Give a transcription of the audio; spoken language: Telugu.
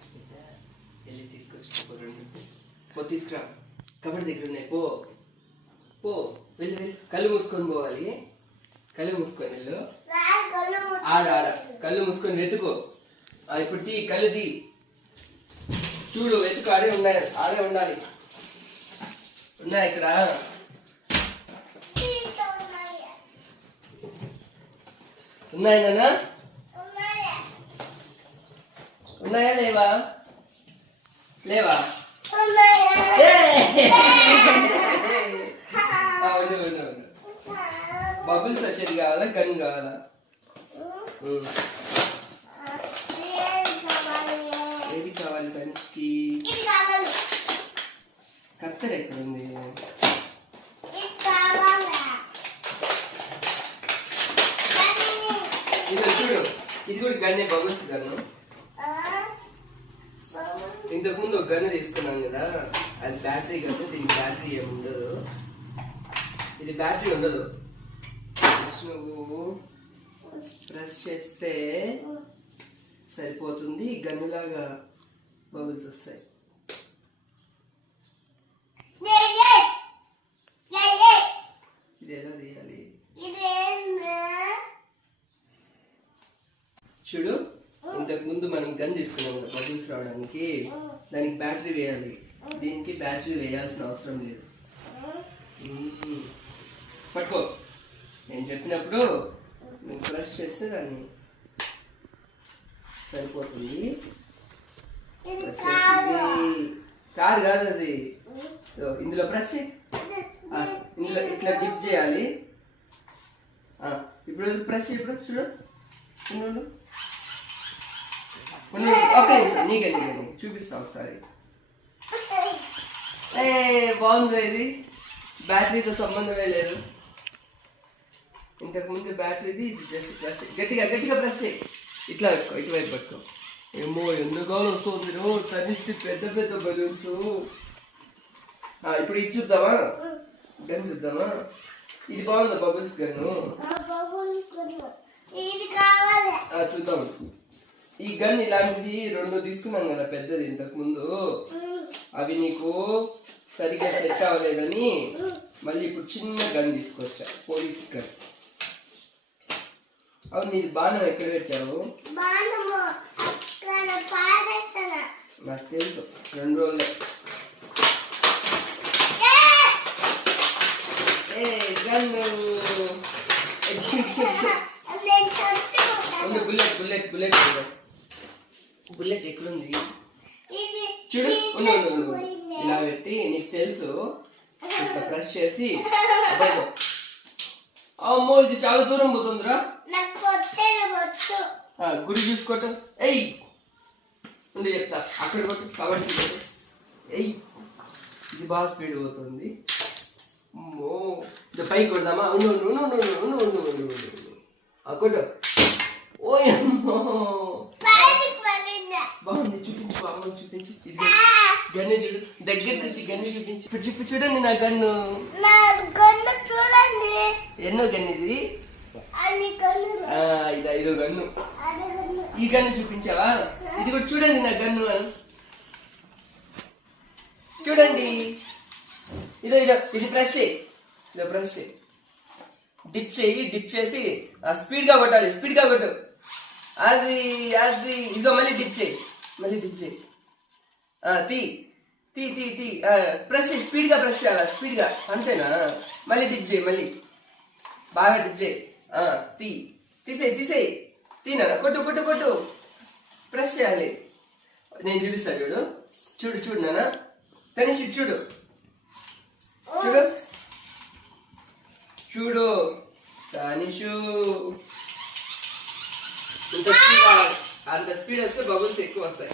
మర్చిపోయిందా? వెళ్ళి తీసుకొచ్చుకో రెండు. పో తీసుకురా, కబడి దగ్గర ఉన్నాయి. పో పో, వెళ్ళి వెళ్ళి. కళ్ళు మూసుకొని పోవాలి. కళ్ళు మూసుకొని వెళ్ళు. ఆడ ఆడ కళ్ళు మూసుకొని వెతుకో. ఇప్పుడు తీ, కళ్ళు తీ, చూడు, వెతుకు. ఆడే ఉన్నాయి, ఆడే ఉండాలి. ఉన్నాయి ఇక్కడ. ఉన్నాయి నాన్న? ఉన్నాయా లేవా? లేవా? బబుల్స్ వచ్చేది కావాలా, గన్ కావాలా? ఏది కావాలి తనకి? కత్తెర ఎక్కడ ఉంది? ఇది చూడు, ఇది కూడా గన్నే, బబుల్స్ గన్ను. ఇంతకు ముందు ఒక గన్ను తీసుకున్నాం కదా, అది బ్యాటరీ గన్ను. దీనికి బ్యాటరీ ఏమి ఉండదు, ఇది బ్యాటరీ ఉండదు. నువ్వు ప్రెస్ చేస్తే సరిపోతుంది, గన్నులాగా బబుల్స్ వస్తాయి. ఇది ఎలా తీయాలి చూడు. ఇంతకు ముందు మనం గన్ తీసుకున్నాం కదా బబుల్స్ రావడానికి, దానికి బ్యాటరీ వేయాలి. దీనికి బ్యాటరీ వేయాల్సిన అవసరం లేదు. పట్టుకో, నేను చెప్పినప్పుడు నువ్వు ప్రెస్ చేస్తే దాన్ని సరిపోతుంది. కారు కాదు అది. ఇందులో ప్రెస్ చేయి, ఇందులో ఇట్లా డిప్ చేయాలి. ఇప్పుడు ప్రెస్ చేయి. ఇప్పుడు చూడు, ఓకే, నీకే చూపిస్తా ఒకసారి. బాగుంది. ఇది బ్యాటరీతో సంబంధమే లేదు. ఇంతకు ముందు బ్యాటరీది, ఇది జస్ట్ ప్రెస్. గట్టిగా గట్టిగా ప్రెస్ చేయి. ఇట్లా పెట్టుకో, ఇటువైపు పెట్టుకో. ఏమో ఎందుకో వస్తుంది తనిష్టి పెద్ద పెద్ద బలూన్స్. ఇప్పుడు ఇది చూద్దామా, గన్ చూద్దామా? ఇది బాగుందా బబుల్స్ గన్ను? చూద్దాం. ఈ గన్ ఇలాంటిది రెండు తీసుకున్నాం కదా పెద్దది ఇంతకు ముందు, అవి నీకు సరిగ్గా సెట్ అవ్వలేదని మళ్ళీ ఇప్పుడు చిన్న గన్ తీసుకొచ్చా, పోలీస్ గన్. అవును, నీది బాణం ఎక్కడ పెట్టావు? నాకు తెలుసు, 2 రోజులే. Gun bullet bullet bullet bullet ఎక్కడుంది చూడు. ఇలా పెట్టి నీకు తెలుసు, ఇట్లా ప్రెస్ చేసి. అమ్మో, ఇది చాలా దూరం పోతుందిరా. గురి చూసుకోట. ఎయ్ ఉంది చెప్తా, అక్కడ కొట్టు, కాబట్టి ఎయ్. ఇది బాగా స్పీడ్ పోతుంది. అమ్మో, ఇది పైకి కొడదామా? కొట్టు. ఓయమ్మో, బాగుంది. చూపించు, బాగుంది, చూపించు. ఇది గన్ను చూడు, దగ్గరికి వచ్చి గన్ను చూపించు. ఇప్పుడు చూడండి నా గన్ను. ఎన్నో గన్ను ఇది? ఇది 5వ గన్ను. ఈ గన్ను చూపించావా? ఇది కూడా చూడండి నా గన్ను. చూడండి, ఇదో ఇదో, ఇది ప్రెస్ చేయి. ఇదో ప్రెస్ చేయి, డిప్ చేయి. డిప్ చేసి స్పీడ్ గా కొట్టాలి, స్పీడ్ గా కొట్టు. అది అది ఇదో, మళ్ళీ డిప్ చేయి, మళ్ళీ డిప్ చేయి. తీ తీ తీ తీ ప్రెస్ చేయి, స్పీడ్ గా ప్రెస్ చేయాలి, స్పీడ్ గా. అంతేనా? మళ్ళీ డిప్ చేయి, మళ్ళీ బాగా డిప్ చేయి. తీసేయి తీసేయి, తీనా, కొట్టు కొట్టు కొట్టు, ప్రెస్ చేయాలి. నేను చూపిస్తాను చూడు. చూడు చూడు నాన్న, తనిషి చూడు చూడు చూడు. తనిషు ఇంత స్పీడ్, అంత స్పీడ్ వస్తే బబుల్స్ ఎక్కువ వస్తాయి.